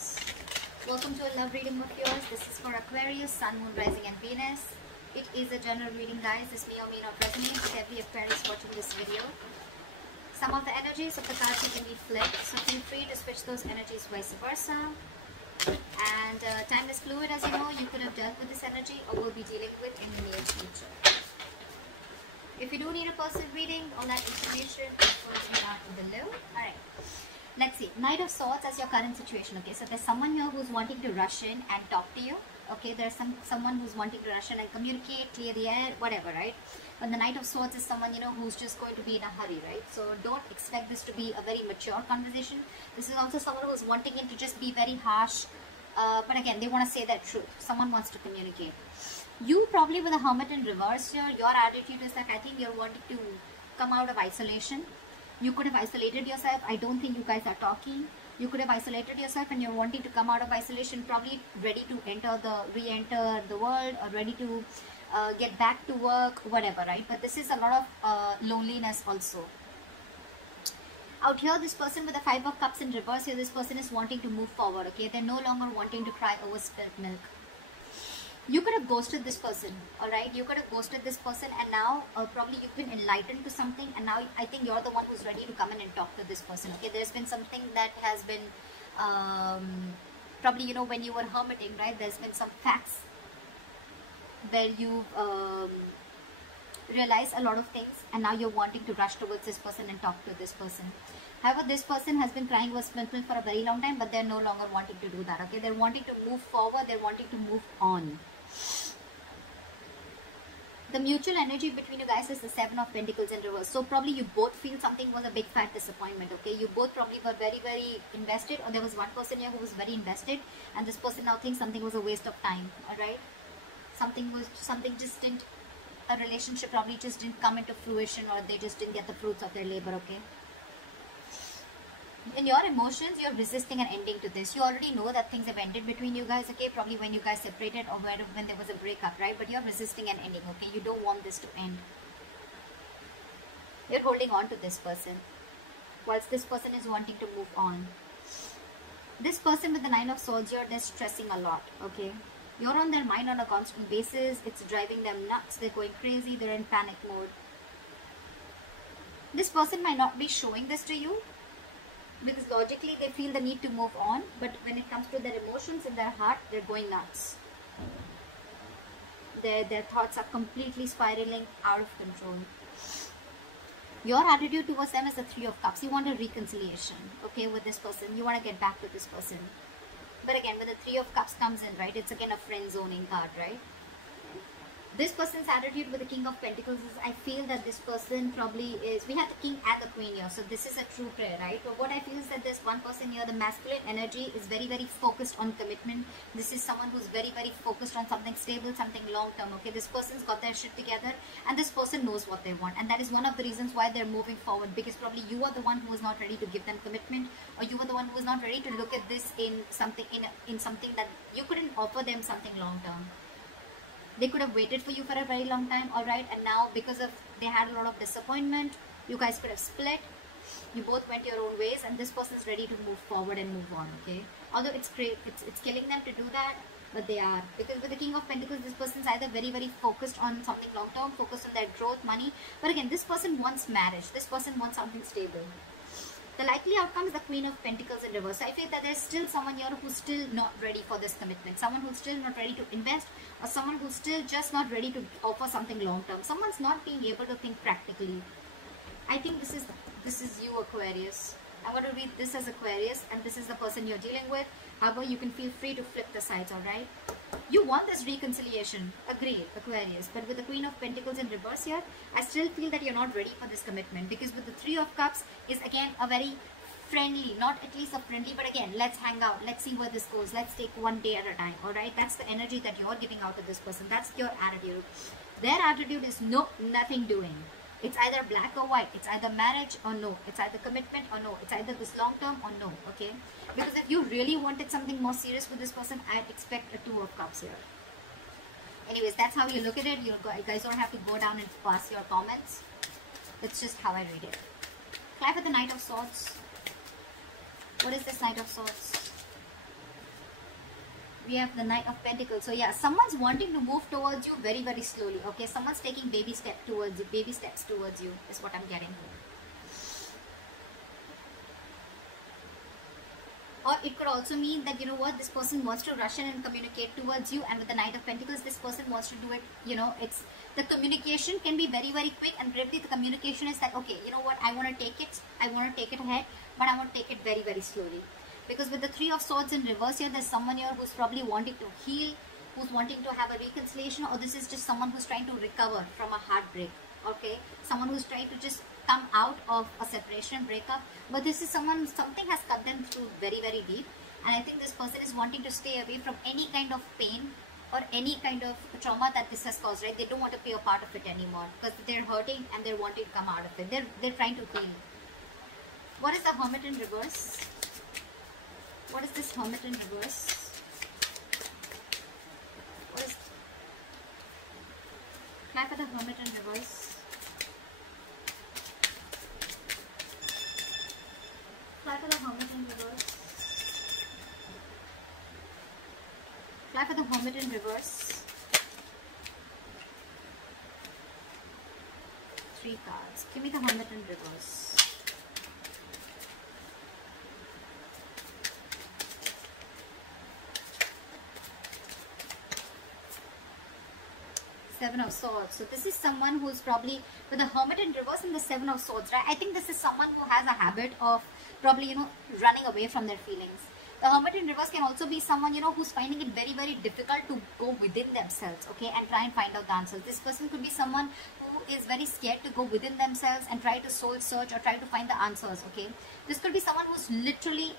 Aquarius. Welcome to a love reading of yours. This is for Aquarius, Sun, Moon, Rising and Venus. It is a general reading, guys. This may or may not resonate with every Aquarius watching this video. Some of the energies of the cards can be flipped, so feel free to switch those energies vice versa. And time is fluid, as you know. You could have dealt with this energy or will be dealing with in the near future. If you do need a personal reading, all that information is going down below. Alright. Let's see. Knight of Swords as your current situation. Okay, so there's someone here who's wanting to rush in and talk to you. Okay, there's someone who's wanting to rush in and communicate, clear the air, whatever, right? But the Knight of Swords is someone, you know, who's just going to be in a hurry, right? So don't expect this to be a very mature conversation. This is also someone who's wanting it to just be very harsh. But again, they want to say their truth. Someone wants to communicate. You probably with a Hermit in reverse here, your attitude is like, I think you're wanting to come out of isolation. You could have isolated yourself. I don't think you guys are talking. You could have isolated yourself and you're wanting to come out of isolation, probably ready to re-enter the world, or ready to get back to work, whatever, right? But this is a lot of loneliness also. Out here, this person with the Five of Cups in reverse here, this person is wanting to move forward, okay? They're no longer wanting to cry over spilt milk. You could have ghosted this person, alright? You could have ghosted this person and now probably you've been enlightened to something, and now I think you're the one who's ready to come in and talk to this person, okay? There's been something that has been, probably, you know, when you were hermiting, right? There's been some facts where you've realized a lot of things, and now you're wanting to rush towards this person and talk to this person. However, this person has been crying over spilt milk for a very long time, but they're no longer wanting to do that, okay? They're wanting to move forward, they're wanting to move on. The mutual energy between you guys is the Seven of Pentacles in reverse. So probably you both feel something was a big fat disappointment, okay? You both probably were very, very invested, or there was one person here who was very invested, and this person now thinks something was a waste of time, alright? Something just didn't, a relationship probably just didn't come into fruition, or they just didn't get the fruits of their labor, okay? In your emotions, you're resisting an ending to this. You already know that things have ended between you guys, okay? Probably when you guys separated or when there was a breakup, right? But you're resisting an ending, okay? You don't want this to end. You're holding on to this person, whilst this person is wanting to move on. This person with the Nine of Swords here, they're stressing a lot, okay? You're on their mind on a constant basis. It's driving them nuts. They're going crazy. They're in panic mode. This person might not be showing this to you, because logically they feel the need to move on, but when it comes to their emotions in their heart, they're going nuts. Their thoughts are completely spiraling out of control. Your attitude towards them is the Three of Cups. You want a reconciliation, okay, with this person. You want to get back to this person. But again, when the Three of Cups comes in, right, it's again a friend zoning card, right? This person's attitude with the King of Pentacles is, I feel that this person probably is, we have the King and the Queen here, so this is a true prayer, right? But what I feel is that this one person here, the masculine energy is very, very focused on commitment. This is someone who's very, very focused on something stable, something long-term, okay? This person's got their shit together, and this person knows what they want, and that is one of the reasons why they're moving forward, because probably you are the one who is not ready to give them commitment, or you are the one who is not ready to look at this in something, in something that you couldn't offer them something long-term. They could have waited for you for a very long time, alright, and now because of they had a lot of disappointment, you guys could have split. You both went your own ways, and this person is ready to move forward and move on, okay? Although it's great, it's killing them to do that, but they are. Because with the King of Pentacles, this person is either very, very focused on something long-term, focused on their growth, money, but again, this person wants marriage. This person wants something stable. The likely outcome is the Queen of Pentacles in reverse. So I feel that there's still someone here who's still not ready for this commitment. Someone who's still not ready to invest, or someone who's still just not ready to offer something long-term. Someone's not being able to think practically. I think this is you, Aquarius. I'm going to read this as Aquarius, and this is the person you're dealing with. However, you can feel free to flip the sides, alright? You want this reconciliation. Agreed, Aquarius. But with the Queen of Pentacles in reverse here, I still feel that you're not ready for this commitment. Because with the Three of Cups is again a very friendly, not at least a friendly, but again, let's hang out. Let's see where this goes. Let's take one day at a time, alright? That's the energy that you're giving out to this person. That's your attitude. Their attitude is no, nothing doing. It's either black or white. It's either marriage or no. It's either commitment or no. It's either this long term or no, okay? Because if you really wanted something more serious with this person, I'd expect a Two of Cups here. Anyways, that's how you look at it. You guys don't have to go down and pass your comments. That's just how I read it. Clap with the Knight of Swords. What is this Knight of Swords? We have the Knight of Pentacles. So yeah, someone's wanting to move towards you very, very slowly. Okay, someone's taking baby steps towards you is what I'm getting. Or it could also mean that, you know what, this person wants to rush in and communicate towards you, and with the Knight of Pentacles, this person wants to do it, you know, it's, the communication can be very, very quick, and probably the communication is that, okay, you know what, I want to take it ahead, but I want to take it very, very slowly. Because with the Three of Swords in reverse here, there's someone here who's probably wanting to heal, who's wanting to have a reconciliation, or this is just someone who's trying to recover from a heartbreak, okay? Someone who's trying to just come out of a separation, breakup, but this is someone, something has cut them through very, very deep, and I think this person is wanting to stay away from any kind of pain or any kind of trauma that this has caused, right? They don't want to be a part of it anymore because they're hurting and they're wanting to come out of it. They're trying to heal. What is the Hermit in reverse? What is this Hermit in reverse? What is... Clap for the Hermit in reverse. Clap for the Hermit in reverse. Clap for the Hermit in reverse. 3 cards. Give me the Hermit in reverse. Seven of Swords. So this is someone who's probably with the Hermit in reverse and the Seven of Swords, right? I think this is someone who has a habit of probably, you know, running away from their feelings. The Hermit in reverse can also be someone, you know, who's finding it very, very difficult to go within themselves, okay, and try and find out the answers. This person could be someone who is very scared to go within themselves and try to soul search or try to find the answers, okay. This could be someone who's literally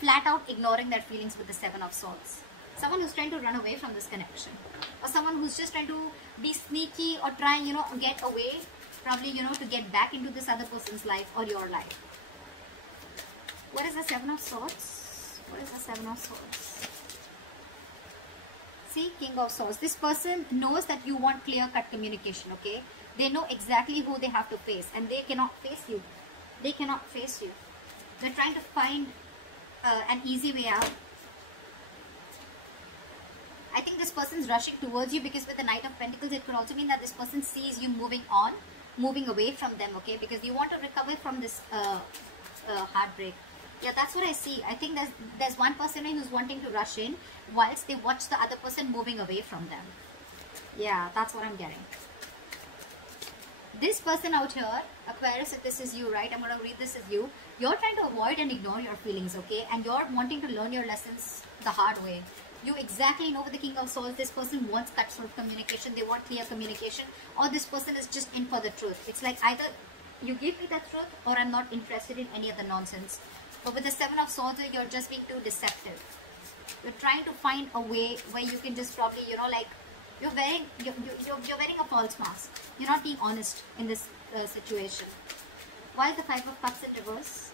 flat out ignoring their feelings with the Seven of Swords. Someone who's trying to run away from this connection, or someone who's just trying to be sneaky or trying, you know, get away, probably, you know, to get back into this other person's life or your life. What is the Seven of Swords? What is the Seven of Swords? See, King of Swords. This person knows that you want clear-cut communication, okay? They know exactly who they have to face, and they cannot face you. They cannot face you. They're trying to find an easy way out. I think this person is rushing towards you because with the Knight of Pentacles, it could also mean that this person sees you moving on, moving away from them, okay? Because you want to recover from this heartbreak. Yeah, that's what I see. I think there's one person who's wanting to rush in whilst they watch the other person moving away from them. Yeah, that's what I'm getting. This person out here, Aquarius, if this is you, right? I'm going to read this as you. You're trying to avoid and ignore your feelings, okay? And you're wanting to learn your lessons the hard way. You exactly know with the King of Swords, this person wants cutthroat communication, they want clear communication, or this person is just in for the truth. It's like either you give me that truth or I'm not interested in any of the nonsense. But with the Seven of Swords, you're just being too deceptive. You're trying to find a way where you can just probably, you know, like, you're wearing a false mask. You're not being honest in this situation. Why is the Five of Cups in reverse?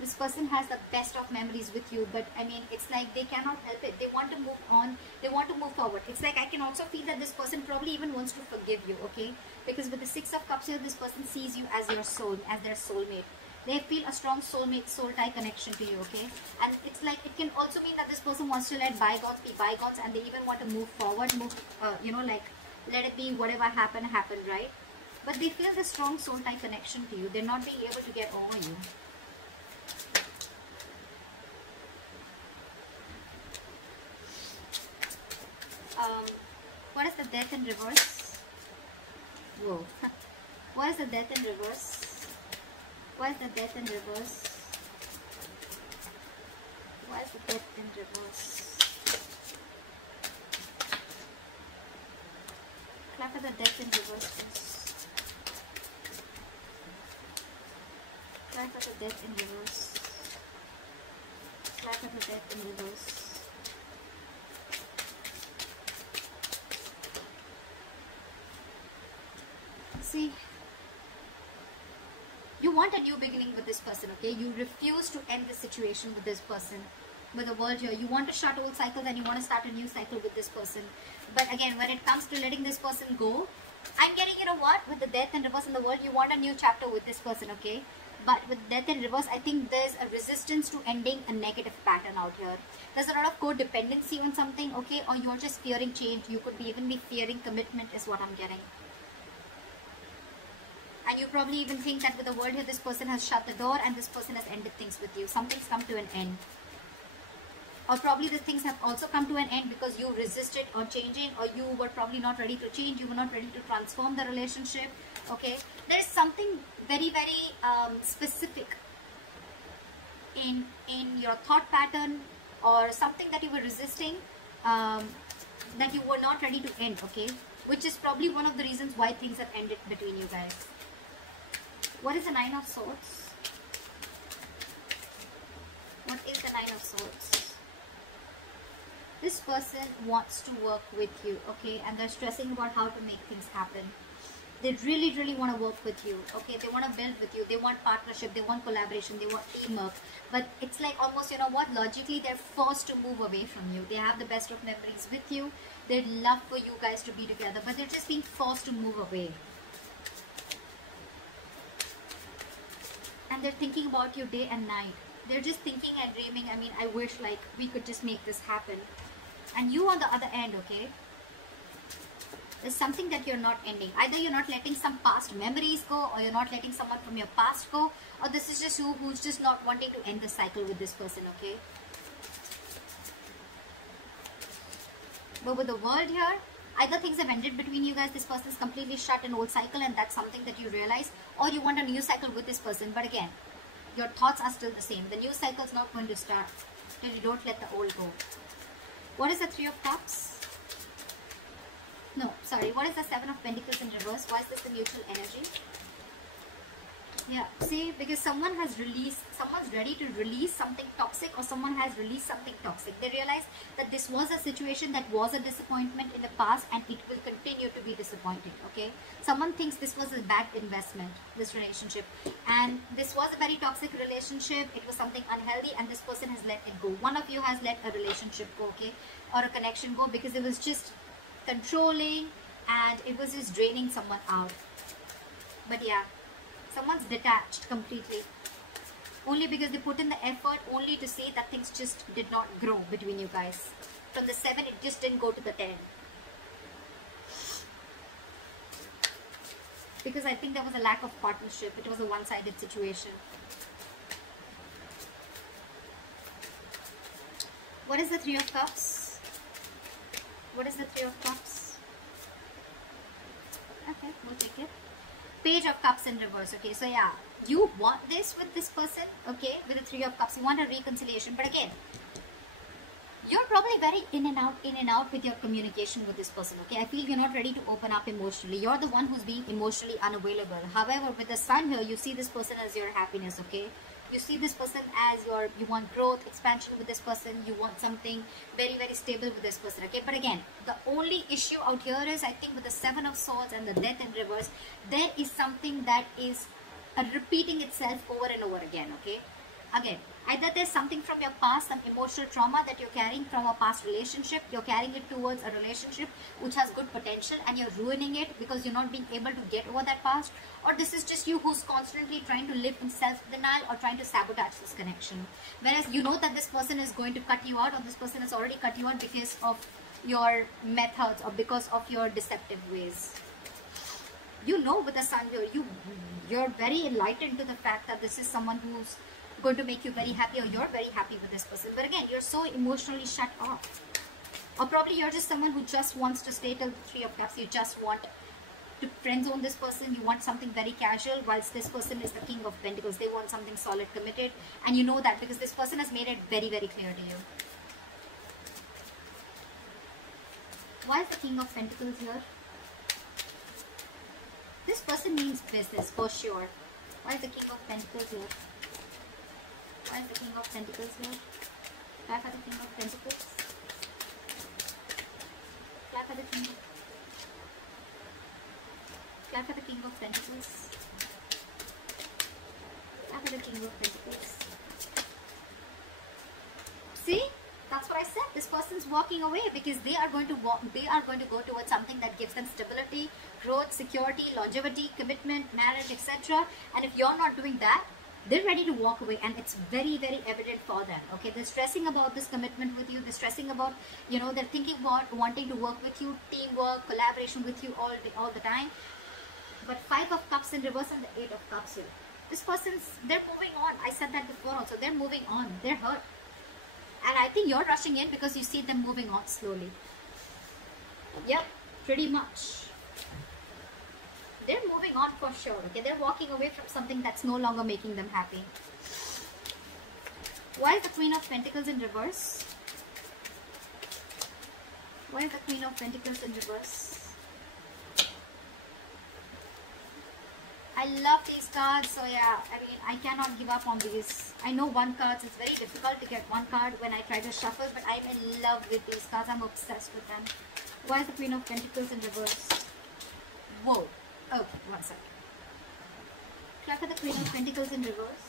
This person has the best of memories with you, but I mean, it's like they cannot help it. They want to move on. They want to move forward. It's like I can also feel that this person probably even wants to forgive you, okay? Because with the Six of Cups here, this person sees you as your soul, as their soulmate. They feel a strong soulmate, soul tie connection to you, okay? And it's like, it can also mean that this person wants to let bygones be bygones, and they even want to move forward, you know, like, let it be whatever happened, right? But they feel the strong soul tie connection to you. They're not being able to get over you. What is the Death in reverse? Whoa. What is the Death in reverse? What is the Death in reverse? What is the Death in reverse? Clap for the Death in reverse, please. Clap for the Death in reverse. Clap for the Death in reverse. See, you want a new beginning with this person, okay? You refuse to end the situation with this person, with the world here. You want to shut old cycles and you want to start a new cycle with this person. But again, when it comes to letting this person go, I'm getting, you know what, with the Death and reverse in the world, you want a new chapter with this person, okay? But with death in reverse, I think there's a resistance to ending a negative pattern out here. There's a lot of codependency on something, okay? Or you're just fearing change. You could even be fearing commitment is what I'm getting. And you probably even think that with the word here, this person has shut the door and this person has ended things with you. Something's come to an end. Or probably the things have also come to an end because you resisted on changing, or you were probably not ready to change. You were not ready to transform the relationship. Okay, there is something very, very specific in your thought pattern, or something that you were resisting, that you were not ready to end. Okay, which is probably one of the reasons why things have ended between you guys. What is the Nine of Swords? What is the Nine of Swords? This person wants to work with you, okay, and they're stressing about how to make things happen. They really, really want to work with you, okay. They want to build with you. They want partnership. They want collaboration. They want teamwork. But it's like almost, you know what, logically they're forced to move away from you. They have the best of memories with you. They'd love for you guys to be together, but they're just being forced to move away. And they're thinking about you day and night. They're just thinking and dreaming. I mean, I wish like we could just make this happen. And you on the other end, okay, there's something that you're not ending. Either you're not letting some past memories go, or you're not letting someone from your past go, or this is just you who's just not wanting to end the cycle with this person, okay. But with the world here, either things have ended between you guys, this person's completely shut an old cycle and that's something that you realize, or you want a new cycle with this person. But again, your thoughts are still the same. The new cycle is not going to start till you don't let the old go. What is the Three of Cups? No, sorry. What is the Seven of Pentacles in reverse? Why is this the mutual energy? Yeah, see, because someone has released, someone's ready to release something toxic, or someone has released something toxic. They realize that this was a situation that was a disappointment in the past and it will continue to be disappointing, okay? Someone thinks this was a bad investment, this relationship, and this was a very toxic relationship. It was something unhealthy and this person has let it go. One of you has let a relationship go, okay, or a connection go, because it was just controlling and it was just draining someone out. But yeah, someone's detached completely, only because they put in the effort, only to see that things just did not grow between you guys. From the 7, it just didn't go to the 10. Because I think there was a lack of partnership. It was a one-sided situation. What is the Three of Cups? What is the Three of Cups? Okay, we'll take it. Page of Cups in reverse. Okay, so yeah, you want this with this person, okay, with the Three of Cups. You want a reconciliation, but again, you're probably very in and out with your communication with this person, okay. I feel you're not ready to open up emotionally. You're the one who's being emotionally unavailable. However, with the Sun here, you see this person as your happiness, okay. You see this person as you want growth, expansion with this person. You want something very, very stable with this person, okay. But again, the only issue out here is, I think with the Seven of Swords and the Death in reverse, there is something that is repeating itself over and over again, okay. Again, either there's something from your past, some emotional trauma that you're carrying from a past relationship. You're carrying it towards a relationship which has good potential and you're ruining it because you're not being able to get over that past. Or this is just you who's constantly trying to live in self-denial or trying to sabotage this connection. Whereas you know that this person is going to cut you out, or this person has already cut you out because of your methods or because of your deceptive ways. You know, with the Sun here, you're very enlightened to the fact that this is someone who's going to make you very happy, or you're very happy with this person. But again, you're so emotionally shut off. Or probably you're just someone who just wants to stay till the Three of Cups. You just want to friend zone this person. You want something very casual, whilst this person is the King of Pentacles. They want something solid, committed, and you know that because this person has made it very, very clear to you. Why is the King of Pentacles here? This person means business for sure. Why is the King of Pentacles here? Why is the King of Pentacles here? Clap for the King of Pentacles. Clap for the King of... Clap for the King of Pentacles. Clap for the King of Pentacles. See? That's what I said. This person's walking away because they are going to walk, they are going to go towards something that gives them stability, growth, security, longevity, commitment, marriage, etc. And if you're not doing that, They're ready to walk away, and it's very, very evident for them. Okay, they're stressing about this commitment with you. They're stressing about, you know, they're thinking about wanting to work with you, teamwork, collaboration with you all the time. But 5 of Cups in reverse and the 8 of Cups here. This person's, they're moving on. I said that before also. They're moving on. They're hurt. And I think you're rushing in because you see them moving on slowly. Yep, pretty much. They're moving on for sure. Okay, they're walking away from something that's no longer making them happy. Why is the Queen of Pentacles in reverse? Why is the Queen of Pentacles in reverse? I love these cards, so yeah, I mean, I cannot give up on these. I know one card, it's very difficult to get one card when I try to shuffle, but I'm in love with these cards. I'm obsessed with them. Why is the Queen of Pentacles in reverse? Whoa. Oh, one second. Look at the Queen of Pentacles in reverse.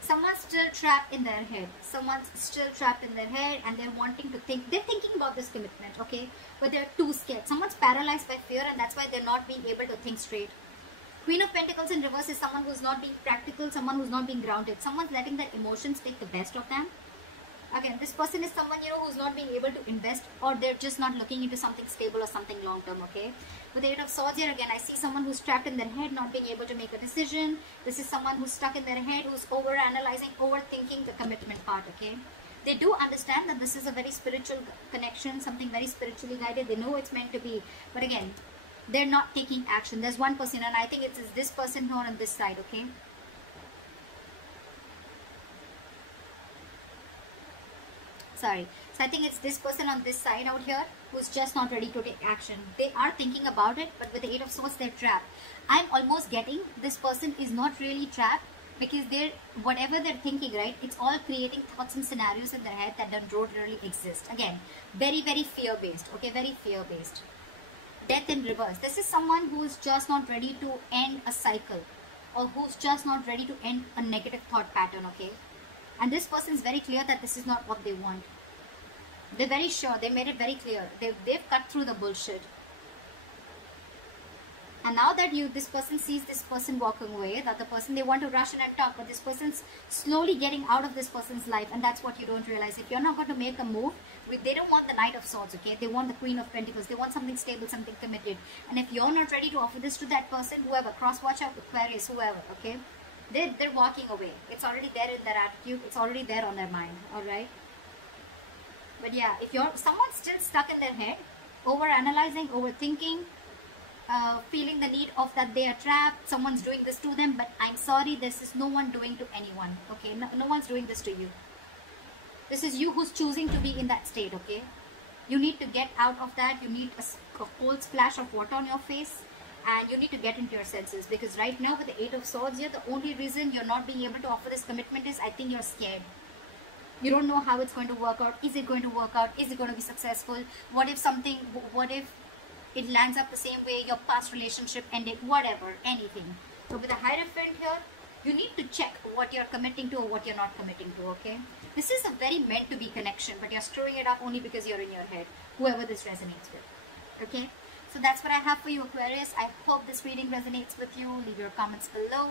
Someone's still trapped in their head. Someone's still trapped in their head, and they're wanting to think. They're thinking about this commitment, okay? But they're too scared. Someone's paralyzed by fear, and that's why they're not being able to think straight. Queen of Pentacles in reverse is someone who's not being practical, someone who's not being grounded. Someone's letting their emotions take the best of them. Again, this person is someone, you know, who's not being able to invest, or they're just not looking into something stable or something long-term, okay? With the 8 of Swords here, again, I see someone who's trapped in their head, not being able to make a decision. This is someone who's stuck in their head, who's over-analyzing, overthinking the commitment part, okay? They do understand that this is a very spiritual connection, something very spiritually guided. They know it's meant to be. But again, they're not taking action. There's one person, and I think it's this person here on this side, okay? Sorry. So I think it's this person on this side out here who's just not ready to take action. They are thinking about it, but with the 8 of Swords, they're trapped. I'm almost getting this person is not really trapped, because they're, whatever they're thinking, right, it's all creating thoughts and scenarios in their head that don't really exist. Again, very, very fear-based. Okay, very fear-based. Death in reverse. This is someone who's just not ready to end a cycle, or who's just not ready to end a negative thought pattern, okay? And this person is very clear that this is not what they want. They're very sure. They made it very clear. They've cut through the bullshit. And now that this person sees this person walking away, the other person, they want to rush in and talk, but this person's slowly getting out of this person's life, and that's what you don't realize. If you're not going to make a move, they don't want the Knight of Swords, okay? They want the Queen of Pentacles. They want something stable, something committed. And if you're not ready to offer this to that person, whoever, cross-watch out, Aquarius, whoever, okay? They're walking away. It's already there in their attitude. It's already there on their mind, alright? But yeah, if someone's still stuck in their head, over-analyzing, overthinking, feeling the need of that they are trapped, someone's doing this to them, but I'm sorry, this is no one doing to anyone, okay? No one's doing this to you. This is you who's choosing to be in that state, okay? You need to get out of that. You need a cold splash of water on your face, and you need to get into your senses, because right now with the 8 of Swords here, the only reason you're not being able to offer this commitment is, I think you're scared. You don't know how it's going to work out. Is it going to work out? Is it going to be successful? What if it lands up the same way your past relationship ended? Whatever, anything. So with the Hierophant here, you need to check what you're committing to or what you're not committing to, okay? This is a very meant to be connection, but you're screwing it up only because you're in your head, whoever this resonates with, okay? So that's what I have for you, Aquarius. I hope this reading resonates with you. Leave your comments below.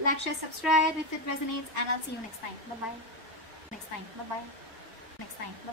Like, share, subscribe if it resonates, and I'll see you next time. Bye-bye. Next time. Bye-bye. Next time. Bye-bye.